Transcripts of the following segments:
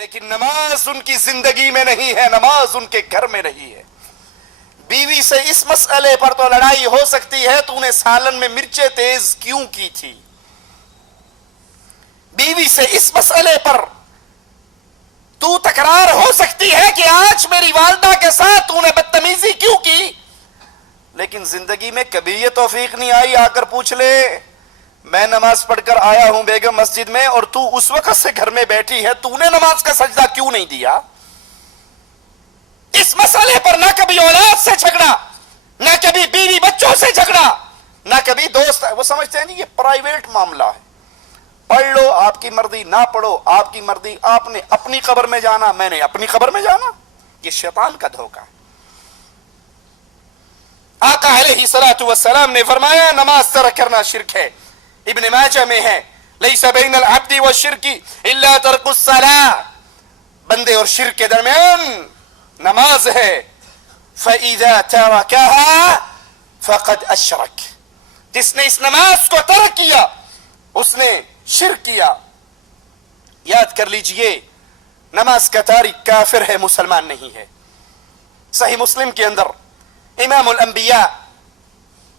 لیکن نماز ان کی زندگی میں نہیں ہے، نماز ان کے گھر میں نہیں ہے۔ بیوی سے اس مسئلے پر تو لڑائی ہو سکتی ہے، تو نے سالن میں مرچیں تیز کیوں کی تھی؟ بیوی سے اس مسئلے پر تو تکرار ہو سکتی ہے کہ آج میری والدہ کے ساتھ تو نے بدتمیزی کیوں کی، لیکن زندگی میں کبھی یہ توفیق نہیں آئی آ کر پوچھ لے میں نماز پڑھ کر آیا ہوں بیگم مسجد میں اور تو اس وقت سے گھر میں بیٹھی ہے، تو نے نماز کا سجدہ کیوں نہیں دیا؟ اس مسئلے پر نہ کبھی اولاد سے جھگڑا، نہ کبھی بیوی بچوں سے جھگڑا، نہ کبھی دوست، وہ سمجھتے ہیں یہ پرائیویٹ معاملہ ہے، پڑھ لو آپ کی مرضی، نہ پڑھو آپ کی مرضی، آپ نے اپنی قبر میں جانا، میں نے اپنی قبر میں جانا۔ یہ شیطان کا دھوکہ ہے۔ آقا علیہ الصلوۃ والسلام نے فرمایا نماز ترک کرنا شرک ہے۔ ابن ماجہ میں ہے لیس بین العبد والشرک الا ترک الصلاۃ، بندے اور شرک کے درمیان نماز ہے۔ فَإِذَا تَرَكَهَا فَقَدْ أَشْرَكَ، جس نے اس نماز کو ترک کیا اس نے شرک کیا۔ یاد کر لیجئے نماز کا تارک کافر ہے، مسلمان نہیں ہے۔ صحیح مسلم کے اندر امام الانبیاء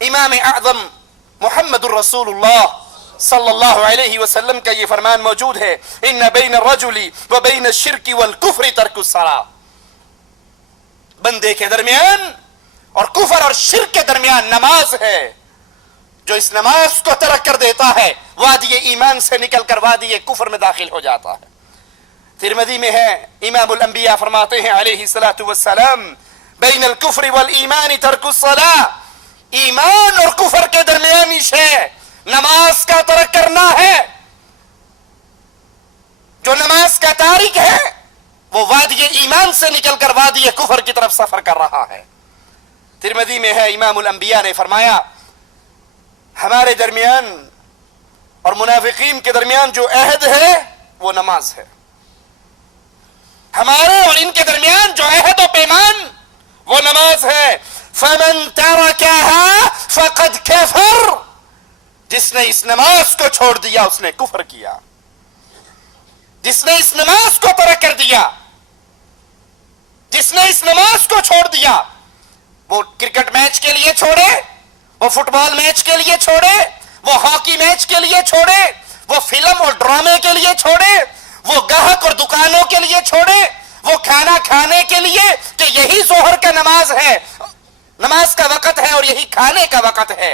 امام اعظم محمد الرسول اللہ صلی اللہ علیہ وسلم کا یہ فرمان موجود ہے، ان بین الرجل و بین الشرک والکفر ترک الصلاۃ، بندے کے درمیان اور کفر اور شرک کے درمیان نماز ہے۔ جو اس نماز کو ترک کر دیتا ہے وادی ایمان سے نکل کر وادی کفر میں داخل ہو جاتا ہے۔ ترمذی میں ہے امام الانبیاء فرماتے ہیں علیہ الصلوۃ والسلام بین الکفر والایمان ترک الصلاۃ، ایمان اور کفر کے درمیانی شے نماز کا ترک کرنا ہے۔ جو نماز کا تارک ہے وہ وادی ایمان سے نکل کر وادی کفر کی طرف سفر کر رہا ہے۔ ترمذی میں ہے امام الانبیاء نے فرمایا ہمارے درمیان اور منافقین کے درمیان جو عہد ہے وہ نماز ہے، ہمارے اور ان کے درمیان جو عہد و پیمان وہ نماز ہے۔ فَمَن تَرَكَهَا فَقَدْ كَفَرَ، جس نے اس نماز کو چھوڑ دیا اس نے کفر کیا، جس نے اس نماز کو ترک کر دیا، جس نے اس نماز کو چھوڑ دیا، وہ کرکٹ میچ کے لیے چھوڑے، وہ فٹ بال میچ کے لیے چھوڑے، وہ ہاکی میچ کے لیے چھوڑے، وہ فلم اور ڈرامے کے لیے چھوڑے، وہ گاہک اور دکانوں کے لیے چھوڑے، وہ کھانا کھانے کے لیے کہ یہی ظہر کا نماز ہے، نماز کا وقت ہے اور یہی کھانے کا وقت ہے،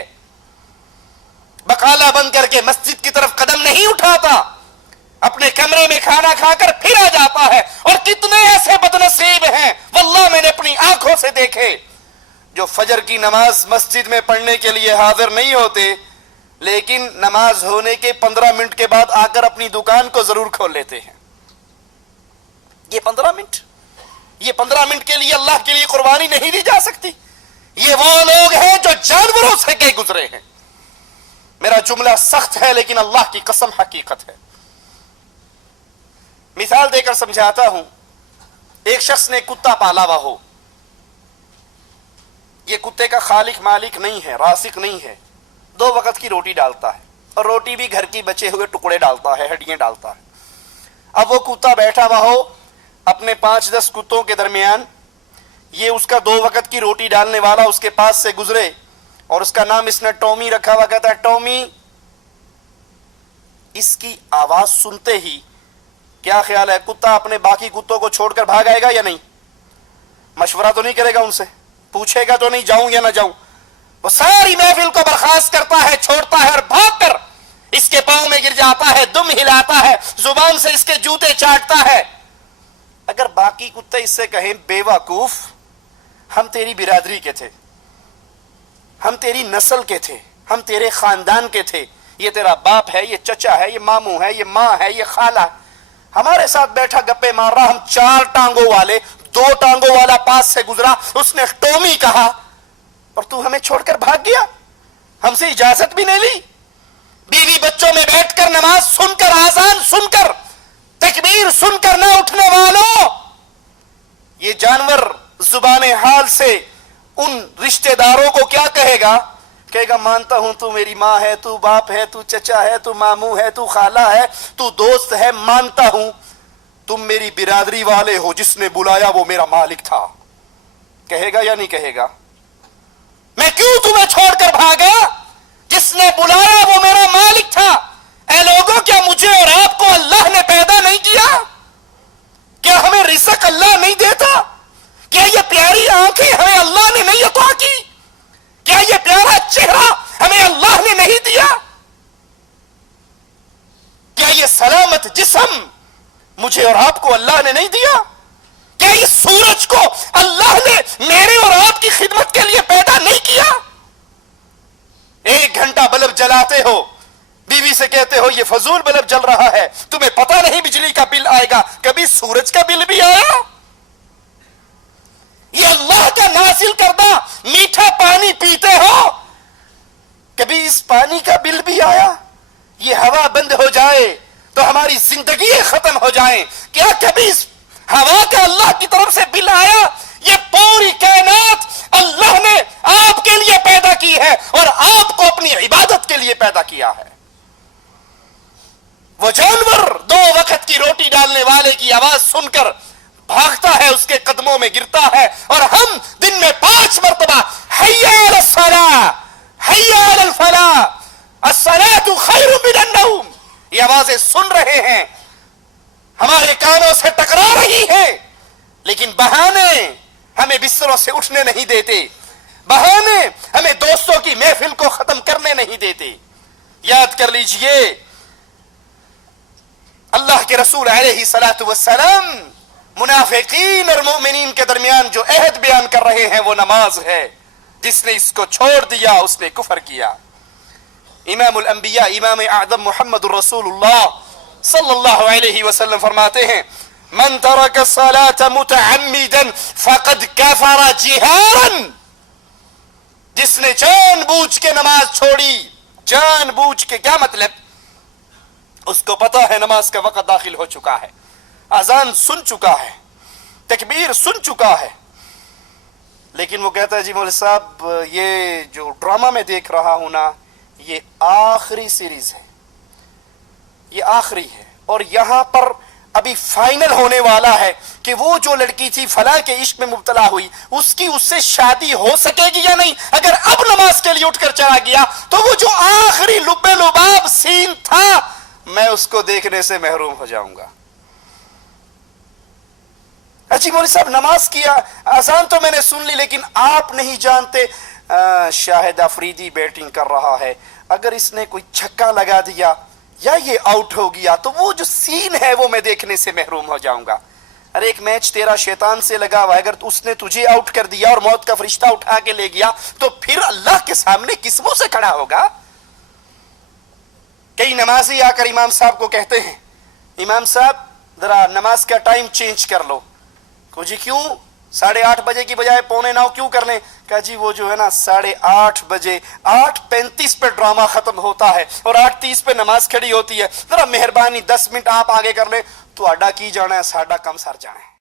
بقالہ بند کر کے مسجد کی طرف قدم نہیں اٹھاتا، اپنے کمرے میں کھانا کھا کر پھر آ جاتا ہے۔ اور کتنے ایسے بدنصیب ہیں واللہ میں نے اپنی آنکھوں سے دیکھے جو فجر کی نماز مسجد میں پڑھنے کے لیے حاضر نہیں ہوتے، لیکن نماز ہونے کے 15 منٹ کے بعد آ کر اپنی دکان کو ضرور کھول لیتے ہیں۔ یہ 15 منٹ کے لیے اللہ کے لیے قربانی نہیں دی جا سکتی۔ یہ وہ لوگ ہیں جو جانوروں سے گئے گزرے ہیں۔ میرا جملہ سخت ہے لیکن اللہ کی قسم حقیقت ہے۔ مثال دے کر سمجھاتا ہوں، ایک شخص نے کتا پالا ہوا ہو، یہ کتے کا خالق مالک نہیں ہے، رازق نہیں ہے، 2 وقت کی روٹی ڈالتا ہے اور روٹی بھی گھر کی بچے ہوئے ٹکڑے ڈالتا ہے، ہڈیاں ڈالتا ہے۔ اب وہ کتا بیٹھا ہوا ہو اپنے 5-10 کتوں کے درمیان، یہ اس کا 2 وقت کی روٹی ڈالنے والا اس کے پاس سے گزرے اور اس کا نام اس نے ٹومی رکھا ہوا، کہتا ہے ٹومی، اس کی آواز سنتے ہی کیا خیال ہے کتا اپنے باقی کتوں کو چھوڑ کر بھاگ آئے گا یا نہیں؟ مشورہ تو نہیں کرے گا ان سے، پوچھے گا تو نہیں جاؤں یا نہ جاؤں؟ وہ ساری محفل کو برخاست کرتا ہے، چھوڑتا ہے اور بھاگ کر اس کے پاؤں میں گر جاتا ہے، دم ہلاتا ہے، زبان سے اس کے جوتے چاٹتا ہے۔ اگر باقی کتے اس سے کہیں بے وقوف، ہم تیری برادری کے تھے، ہم تیری نسل کے تھے، ہم تیرے خاندان کے تھے، یہ تیرا باپ ہے، یہ چچا ہے، یہ ماموں ہے، یہ ماں ہے، یہ خالہ ہے، ہمارے ساتھ بیٹھا گپے مار رہا، ہم 4 ٹانگوں والے، 2 ٹانگوں والا پاس سے گزرا، اس نے ٹومی کہا اور تو ہمیں چھوڑ کر بھاگ گیا، ہم سے اجازت بھی نہیں لی۔ بیوی بچوں میں بیٹھ کر نماز سن کر، آذان سن کر، تکبیر سن کر نہ اٹھنے والوں، یہ جانور زبان حال سے ان رشتہ داروں کو کیا کہے گا؟ کہے گا مانتا ہوں تو میری ماں ہے، تو باپ ہے، تو چچا ہے، تو ماموں ہے، تو خالہ ہے، تو دوست ہے، مانتا ہوں، تم میری برادری والے ہو, جس نے بلایا وہ میرا مالک تھا. کہے گا یا نہیں کہے گا؟ میں کیوں تمہیں چھوڑ کر بھاگا؟ جس نے بلایا وہ میرا مالک تھا. اے لوگوں, کیا مجھے اور آپ کو اللہ نے پیدا نہیں کیا؟ کیا ہمیں رزق اللہ نہیں دیتا؟ کیا یہ پیاری آنکھیں ہمیں اللہ نے نہیں عطا کی؟ کیا یہ پیارا چہرہ ہمیں اللہ نے نہیں دیا؟ کیا یہ سلامت جسم مجھے اور آپ کو اللہ نے نہیں دیا؟ کیا اس سورج کو اللہ نے میرے اور آپ کی خدمت کے لیے پیدا نہیں کیا؟ 1 گھنٹہ بلب جلاتے ہو, بیوی سے کہتے ہو یہ فضول بلب جل رہا ہے, تمہیں پتہ نہیں بجلی کا بل آئے گا. کبھی سورج کا بل بھی آیا؟ یہ اللہ کا نازل کردہ میٹھا پانی پیتے ہو, کبھی اس پانی کا بل بھی آیا؟ یہ ہوا بند ہو جائے تو ہماری زندگی ختم ہو جائیں, کیا کبھی اس ہوا کا اللہ کی طرف سے بل آیا؟ یہ پوری کائنات اللہ نے آپ کے لیے پیدا کی ہے اور آپ کو اپنی عبادت کے لیے پیدا کیا ہے. وہ جانور 2 وقت کی روٹی ڈالنے والے کی آواز سن کر بھاگتا ہے, اس کے قدموں میں گرتا ہے, اور ہم دن میں 5 مرتبہ حی علی الصلاۃ, حی علی الفلاح, الصلاۃ خیر من النوم یہ آوازیں سن رہے ہیں, ہمارے کانوں سے ٹکرا رہی ہیں, لیکن بہانے ہمیں بستروں سے اٹھنے نہیں دیتے, بہانے ہمیں دوستوں کی محفل کو ختم کرنے نہیں دیتے. یاد کر لیجئے, اللہ کے رسول علیہ الصلوۃ والسلام منافقین اور مومنین کے درمیان جو عہد بیان کر رہے ہیں وہ نماز ہے. جس نے اس کو چھوڑ دیا اس نے کفر کیا. امام الانبیاء امام اعظم محمد الرسول اللہ صلی اللہ علیہ وسلم فرماتے ہیں, من ترک الصلاة متعمدا فقد کفر جہارا, جس نے جان بوجھ کے نماز چھوڑی. جان بوجھ کے کیا مطلب؟ اس کو پتا ہے نماز کا وقت داخل ہو چکا ہے, اذان سن چکا ہے, تکبیر سن چکا ہے, لیکن وہ کہتا ہے جی مولوی صاحب یہ جو ڈرامہ میں دیکھ رہا ہوں نا یہ آخری سیریز ہے, یہ آخری ہے, اور یہاں پر ابھی فائنل ہونے والا ہے کہ وہ جو لڑکی تھی فلاں کے عشق میں مبتلا ہوئی اس کی اس سے شادی ہو سکے گی یا نہیں. اگر اب نماز کے لیے اٹھ کر چلا گیا تو وہ جو آخری لب لباب سین تھا میں اس کو دیکھنے سے محروم ہو جاؤں گا. اچھی مولوی صاحب نماز کیا, اذان تو میں نے سن لی, لیکن آپ نہیں جانتے شاہد افریدی بیٹنگ کر رہا ہے, اگر اس نے کوئی چھکا لگا دیا یا یہ آؤٹ ہو گیا تو وہ جو سین ہے وہ میں دیکھنے سے محروم ہو جاؤں گا. ارے ایک میچ تیرا شیطان سے لگا ہوا ہے, اگر اس نے تجھے آؤٹ کر دیا اور موت کا فرشتہ اٹھا کے لے گیا تو پھر اللہ کے سامنے کس منہ سے کھڑا ہوگا؟ کئی نمازی آ کر امام صاحب کو کہتے ہیں, امام صاحب ذرا نماز کا ٹائم چینج کر لو. کو جی کیوں 8:30 بجے کی بجائے 8:45 کیوں کر لیں؟ کہا جی وہ جو ہے نا 8:30 بجے 8:35 پہ ڈرامہ ختم ہوتا ہے اور 8:30 پہ نماز کھڑی ہوتی ہے, ذرا مہربانی 10 منٹ آپ آگے کر لیں. تو اڈا کی جانا ہے, ساڈا کم سر جانا ہے.